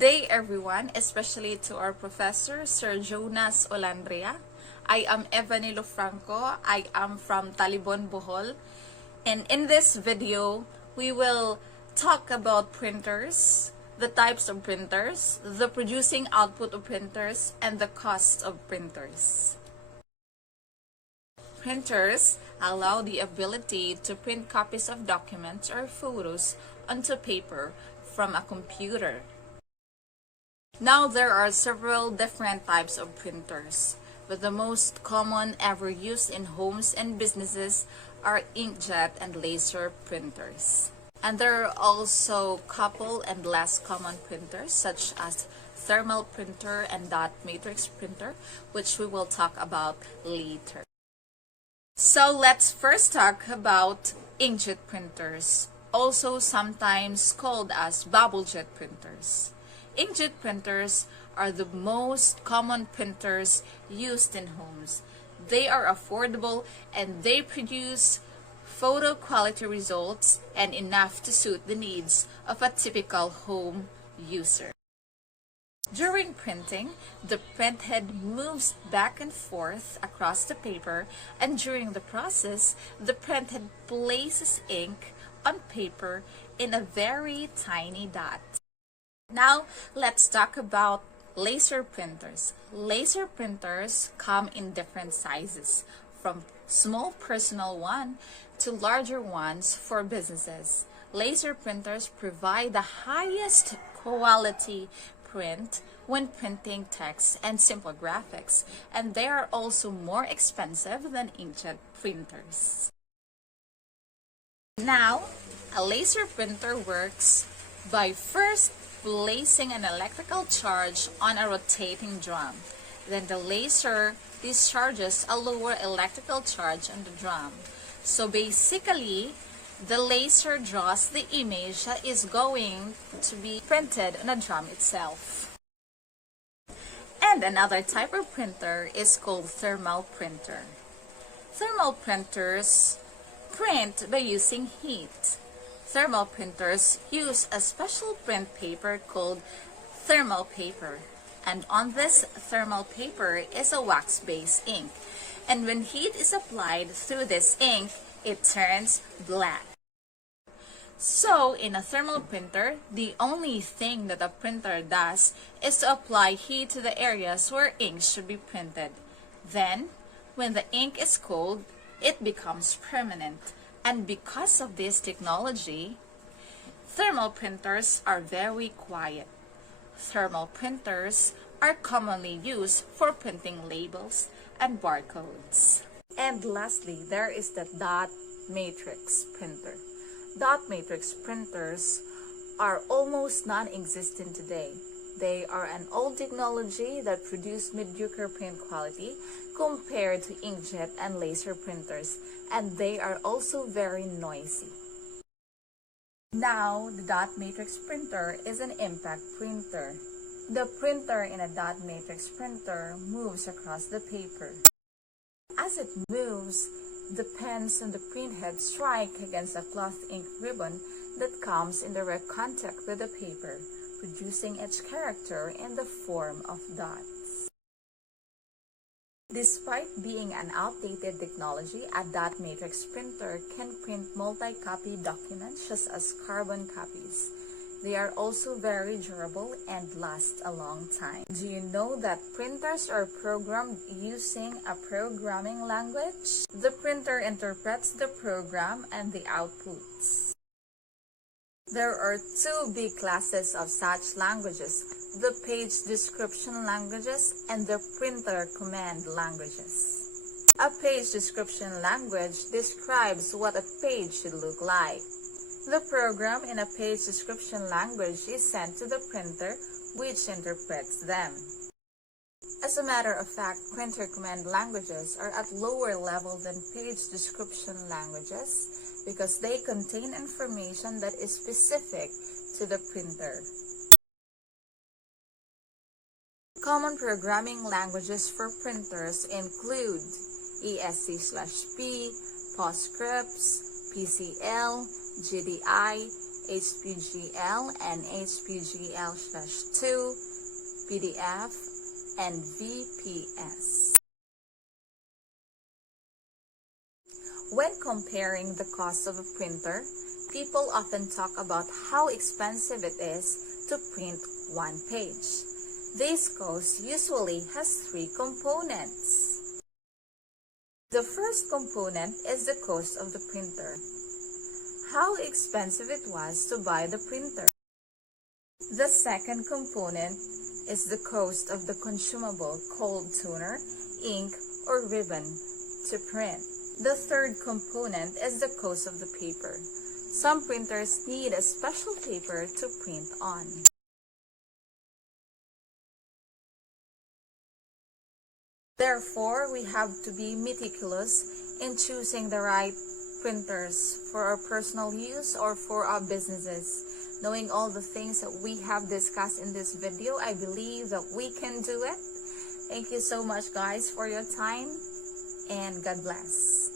day, everyone, especially to our professor, Sir Jonas Olandria. I am Evanilo Franco. I am from Talibon, Bohol. And in this video, we will talk about printers, the types of printers, the producing output of printers, and the cost of printers. Printers allow the ability to print copies of documents or photos onto paper from a computer. Now there are several different types of printers, but the most common ever used in homes and businesses are inkjet and laser printers. And there are also couple and less common printers such as thermal printer and dot matrix printer, which we will talk about later. So let's first talk about inkjet printers, also sometimes called as bubble jet printers. Inkjet printers are the most common printers used in homes. They are affordable and they produce photo quality results and enough to suit the needs of a typical home user. During printing, the print head moves back and forth across the paper, and during the process, the print head places ink on paper in a very tiny dot. Now, let's talk about laser printers. Laser printers come in different sizes, from small personal one to larger ones for businesses. Laser printers provide the highest quality print when printing text and simple graphics, and they are also more expensive than inkjet printers. Now, a laser printer works by first placing an electrical charge on a rotating drum. Then the laser discharges a lower electrical charge on the drum. So basically, the laser draws the image that is going to be printed on the drum itself. And another type of printer is called thermal printer. Thermal printers print by using heat. Thermal printers use a special print paper called thermal paper. And on this thermal paper is a wax-based ink. And when heat is applied through this ink, it turns black. So, in a thermal printer, the only thing that a printer does is to apply heat to the areas where ink should be printed. Then, when the ink is cold, it becomes permanent. And because of this technology, thermal printers are very quiet. Thermal printers are commonly used for printing labels and barcodes. And lastly, there is the dot matrix printer. Dot matrix printers are almost non-existent today. They are an old technology that produce mediocre print quality compared to inkjet and laser printers, and they are also very noisy. Now, the dot matrix printer is an impact printer. The printer in a dot matrix printer moves across the paper. As it moves, the pens on the printhead strike against a cloth ink ribbon that comes in direct contact with the paper, producing each character in the form of dots. Despite being an outdated technology, a dot matrix printer can print multi-copy documents just as carbon copies. They are also very durable and last a long time. Do you know that printers are programmed using a programming language? The printer interprets the program and the outputs. There are two big classes of such languages: the page description languages and the printer command languages. A page description language describes what a page should look like. The program in a page description language is sent to the printer, which interprets them. As a matter of fact, printer command languages are at lower level than page description languages because they contain information that is specific to the printer. Common programming languages for printers include ESC/P, PostScript, PCL, GDI, HPGL and HPGL/2, PDF, and VPS. When comparing the cost of a printer, people often talk about how expensive it is to print one page. This cost usually has three components. The first component is the cost of the printer. How expensive it was to buy the printer. The second component is the cost of the consumable called toner, ink, or ribbon to print. The third component is the cost of the paper. Some printers need a special paper to print on. Therefore, we have to be meticulous in choosing the right printers for our personal use or for our businesses. Knowing all the things that we have discussed in this video, I believe that we can do it. Thank you so much, guys, for your time, and God bless.